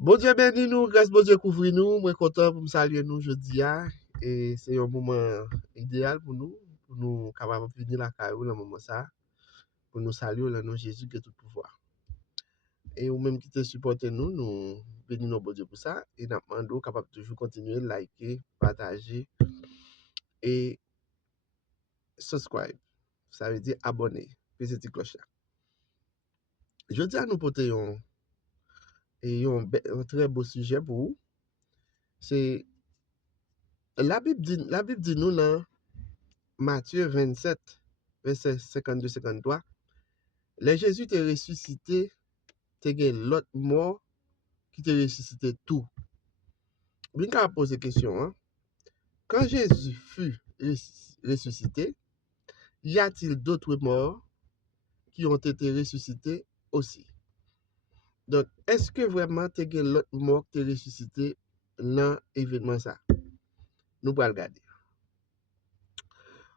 Bon Dieu béni nous, grâce bon Dieu couvre nous. Moi content pour me saluer nous jeudi et c'est un moment idéal pour nous capables de venir la caillou dans moment ça, pour nous saluer le nom de Jésus qui a tout pouvoir. Et ou même qui te supporte nous bénissons bon Dieu pour ça et nous demandons capable toujours continuer liker, partager et subscribe. Ça veut dire abonner, petite cloche là. Jeudi nous porter un très beau sujet pour vous. C'est la Bible dit nous dans Matthieu 27, verset 52-53, le Jésus te ressuscité, te gen l'autre mort qui te ressuscité tout. Bien qu'à poser question, hein? Quand Jésus fut ressuscité, y a-t-il d'autres morts qui ont été ressuscités aussi? Donc, est-ce que vraiment te gen l'autre mort qui te ressuscité dans l'événement ça? Nous allons regarder.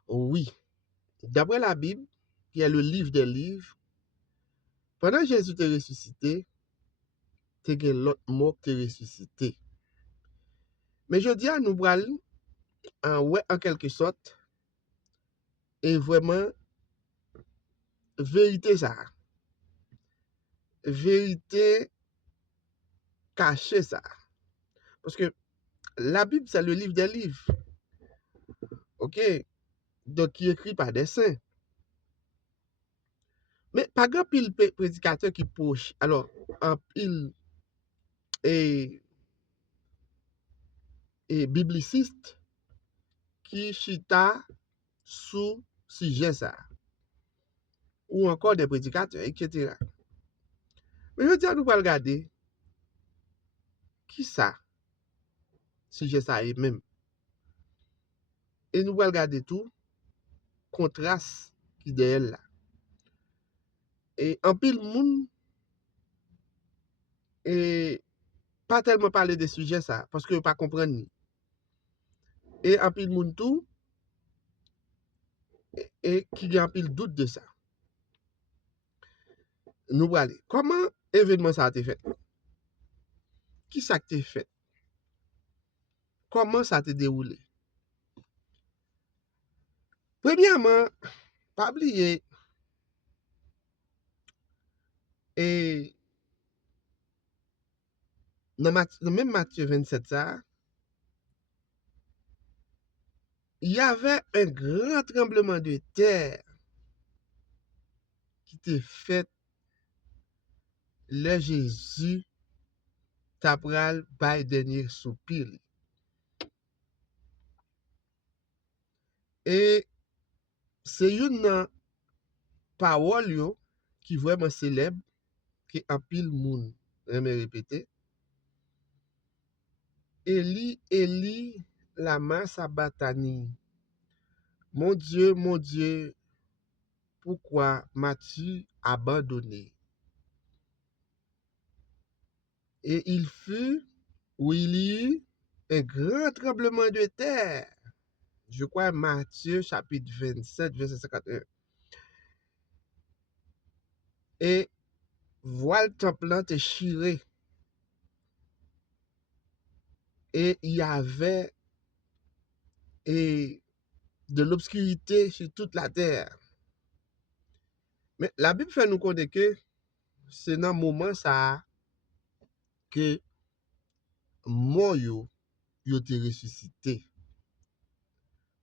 Oui, d'après la Bible, qui est le livre des livres, pendant que Jésus te ressuscité, te gen l'autre mort qui te ressuscité. Mais je dis à nous bral en quelque sorte et vraiment vérité ça. Vérité cachée ça. Parce que la Bible c'est le livre des livres. OK? Donc qui est écrit par des saints. Mais pas grand pile prédicateur qui poche. Alors un pile et bibliciste qui chita sous sujet ça ou encore des prédicateurs etc. Mais je dis à nous pas regarder qui ça sujet ça est même. Et nous allons regarder tout contraste qui est là. Et en pile monde et pas tellement parler de sujets ça parce que pas comprendre. Et en pile monde tout et qui a en pile doute de ça. Nous allons aller. Comment événement ça a été fait? Qui ça a été fait? Comment ça a été déroulé? Premièrement, pas oublier et dans même Matthieu 27 ça, il y avait un grand tremblement de terre qui était fait le Jésus tapral bay dernier soupir. Et c'est une parole yo qui vraiment célèbre qui en pile moun aime répéter. Eli Eli lama sabatani. Mon Dieu, pourquoi m'as-tu abandonné? Et il fut où il y eut un grand tremblement de terre. Je crois Matthieu chapitre 27, verset 51. Et voile temple te chiré. Et il y avait de l'obscurité sur toute la terre. Mais la Bible fait nous connaître que c'est dans ce moment ça que mort yo été ressuscité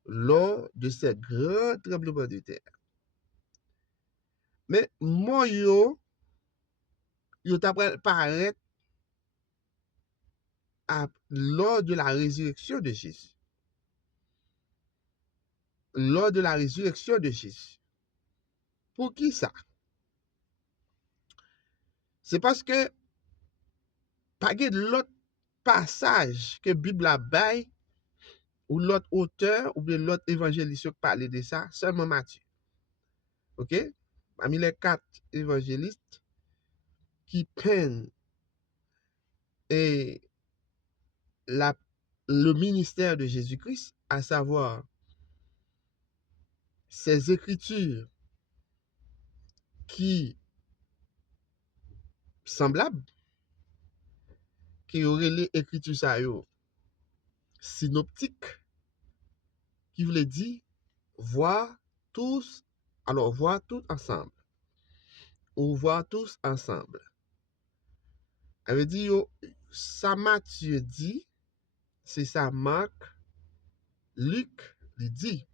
lors de ce grand tremblement de terre. Mais mort yo apparaître lors de la résurrection de Jésus. Lors de la résurrection de Jésus. Pour qui ça? C'est parce que pas de l'autre passage que la Bible a bail ou l'autre auteur ou bien l'autre évangéliste qui parlait de ça, seulement Matthieu. OK? Parmi les 4 évangélistes qui peignent et le ministère de Jésus-Christ, à savoir ces écritures qui semblables qui aurait les écritures ça yo synoptique, qui voulait dire voir tous, alors voir tout ensemble, ou voir tous ensemble. Ça veut dire, ça Matthieu dit, c'est ça Marc, Luc, il dit.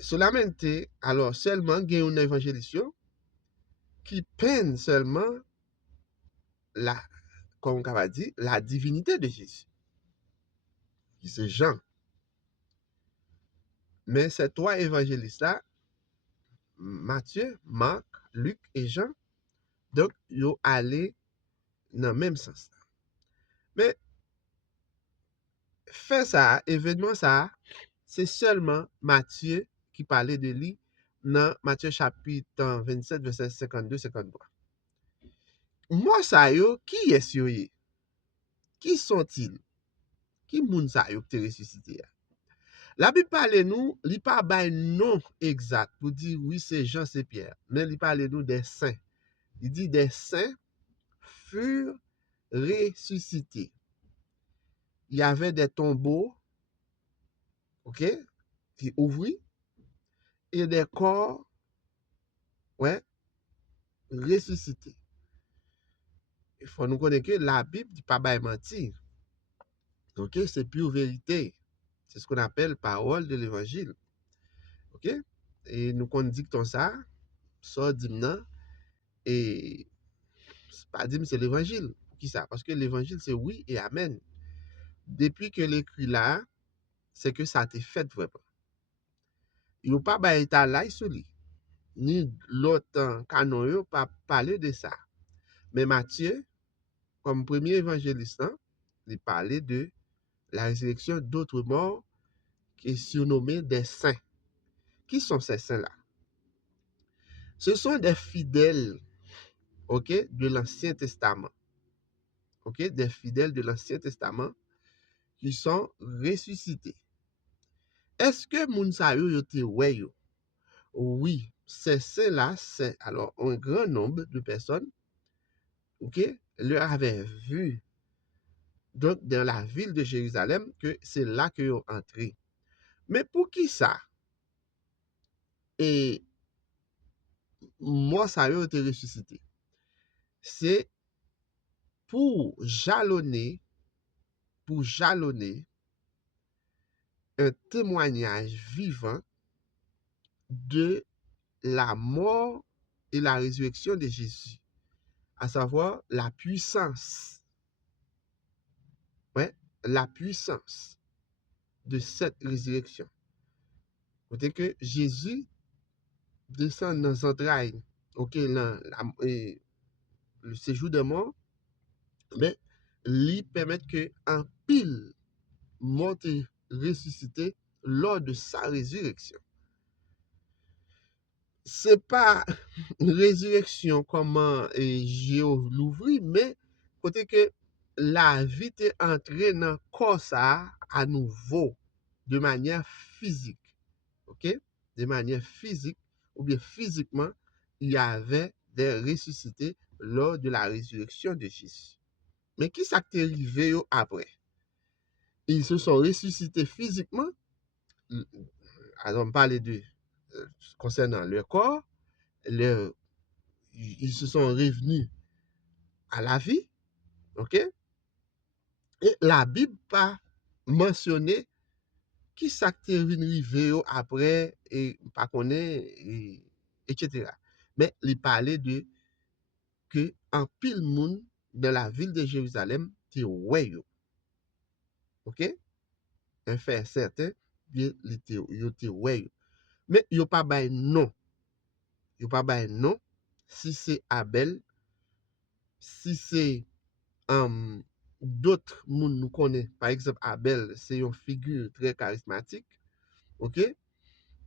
Solamente, alors seulement, il y a un évangéliste qui peine seulement la, comme on va dire, la divinité de Jésus. C'est Jean. Mais ces trois évangélistes-là, Matthieu, Marc, Luc et Jean, donc, ils ont allé dans le même sens. Mais, fait ça, événement ça, c'est seulement Matthieu qui parlait de lui dans Matthieu chapitre 27, verset 52-53. Moi, ça yo, qui est-ce yo? Qui sont-ils? Qui moun sa yo qui te ressuscité? La Bible parle nous, il pas bay nom exact pour dire oui, c'est Jean, c'est Pierre. Mais il parle nous des saints. Il dit des saints furent ressuscités. Il y avait des tombeaux, ok, qui ouvrit et des corps, ouais, ressuscités. Il faut nous connaître que la Bible dit pas bay mentir. Ok, c'est pure vérité. C'est ce qu'on appelle parole de l'évangile. Ok, et nous qu'on dit que ça, ça dit non, et c'est pas dit c'est l'évangile. Qui ça? Parce que l'évangile c'est oui et amen. Depuis que l'écrit là, c'est que ça a été fait vraiment. Il n'y a pas d'étalage sur lui. Ni l'autre canon, il pas parler de ça. Mais Matthieu, comme premier évangéliste, il parlait de la résurrection d'autres morts qui est surnommée des saints. Qui sont ces saints-là? Ce sont des fidèles, ok, de l'Ancien Testament. Ok, des fidèles de l'Ancien Testament qui sont ressuscités. Est-ce que moun sa yo yo te wè yo? Oui, ces saints-là, c'est alors un grand nombre de personnes, ok, leur avaient vu donc dans la ville de Jérusalem que c'est là qu'ils ont entré. Mais pour qui ça? Et moi, ça yo été ressuscité. C'est pour jalonner un témoignage vivant de la mort et la résurrection de Jésus, à savoir la puissance, ouais, la puissance de cette résurrection. Côté que Jésus descend dans les entrailles, ok, le séjour de mort, mais lui permet que un pile monte et ressuscité lors de sa résurrection. C'est pas une résurrection comment Jéhovah l'ouvrit, mais côté que la vie est entrée dans le corps ça à nouveau, de manière physique. Ok? De manière physique, ou bien physiquement, il y avait des ressuscités lors de la résurrection de Jésus. Mais qui s'est arrivé après? Ils se sont ressuscités physiquement. Alors, on parle de concernant leur corps, ils se sont revenus à la vie, ok? Et la Bible pas mentionné qui s'est arrivé après et pas connaît etc. Mais il parlait de que en pile monde dans la ville de Jérusalem te ouais yo, ok? Un fait certain, bien yo te ouais yo. Mais yo pas bay non. Yo pas bay non si c'est Abel, si c'est d'autres moun nous connaît. Par exemple, Abel, c'est une figure très charismatique. OK?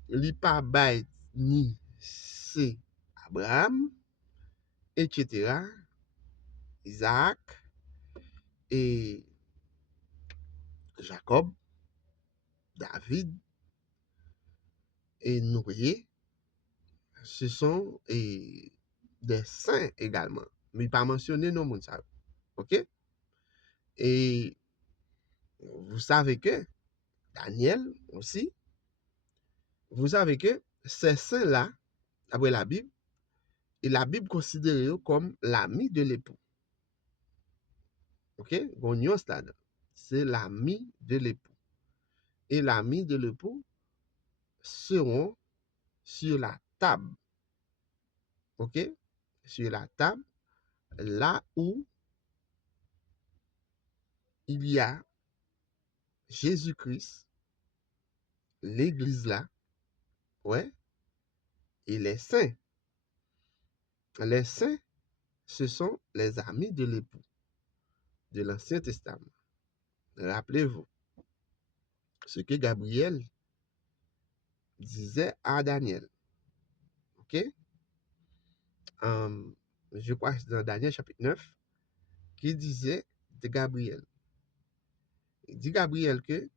Li pa bay ni c'est Abraham, etc. Isaac et Jacob, David et Noé. Ce sont des saints également. Mais pas mentionné non moun sa. OK? Et vous savez que Daniel aussi, vous savez que ces saints-là, après la Bible, et la Bible considère eux comme l'ami de l'époux. OK? Bon, nuance là-dedans. C'est l'ami de l'époux. Et l'ami de l'époux seront sur la table. OK? Sur la table, là où il y a Jésus-Christ, l'église là, ouais, et les saints. Les saints, ce sont les amis de l'époux de l'Ancien Testament. Rappelez-vous ce que Gabriel disait à Daniel. OK? Je crois que c'est dans Daniel chapitre 9, qui disait de Gabriel. Il dit Gabriel que,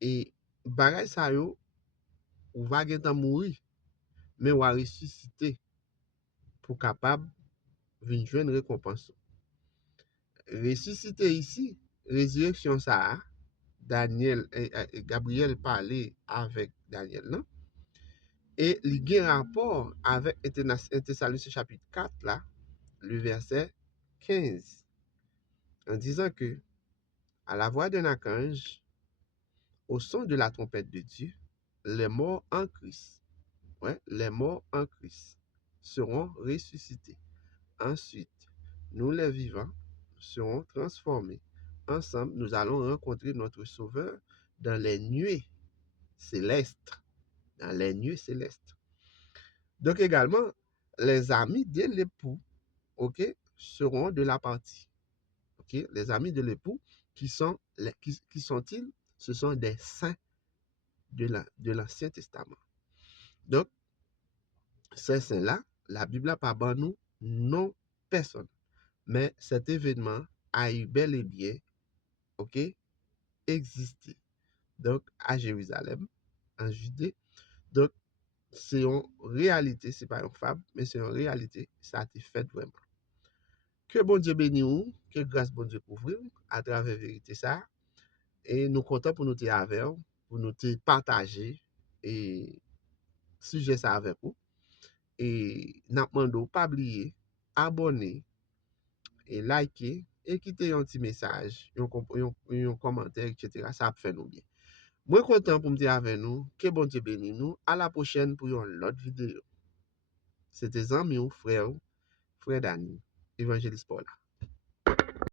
et bagay sa yo, ou va gen tan mouri, mais ou a ressuscité pour capable vin jwenn récompense. Ressuscité ici, résurrection ça, Daniel, Gabriel parlait avec Daniel, non? Et il y a un rapport avec 1 Thessaloniciens chapitre 4, là, le verset 15, en disant que, à la voix d'un archange, au son de la trompette de Dieu, les morts en Christ, ouais, les morts en Christ seront ressuscités. Ensuite, nous les vivants serons transformés. Ensemble, nous allons rencontrer notre Sauveur dans les nuées célestes. Dans les nuées célestes. Donc également, les amis de l'époux, ok, seront de la partie. Ok, les amis de l'époux, qui sont-ils? Ce sont des saints de l'Ancien Testament. Donc, ces saints-là, la Bible n'a pas ban nous non personne. Mais cet événement a eu bel et bien, ok, existé. Donc, à Jérusalem, en Judée. Donc, c'est une réalité, c'est pas une fable, mais c'est une réalité. Ça a été fait vraiment. Que bon Dieu bénisse nous, que grâce bon Dieu couvre à travers la vérité ça. Et nous comptons pour nous te avec, pour nous te partager et sujet ça avec vous. Et n'a demandé pas oublier, abonner et liker et quitter un petit message, un commentaire, etc. Ça fait nous bien. Moi content pour me dire avec nous, que bon Dieu bénisse nous. À la prochaine pour une autre vidéo. C'était amis ou frère Dani, évangéliste Paul.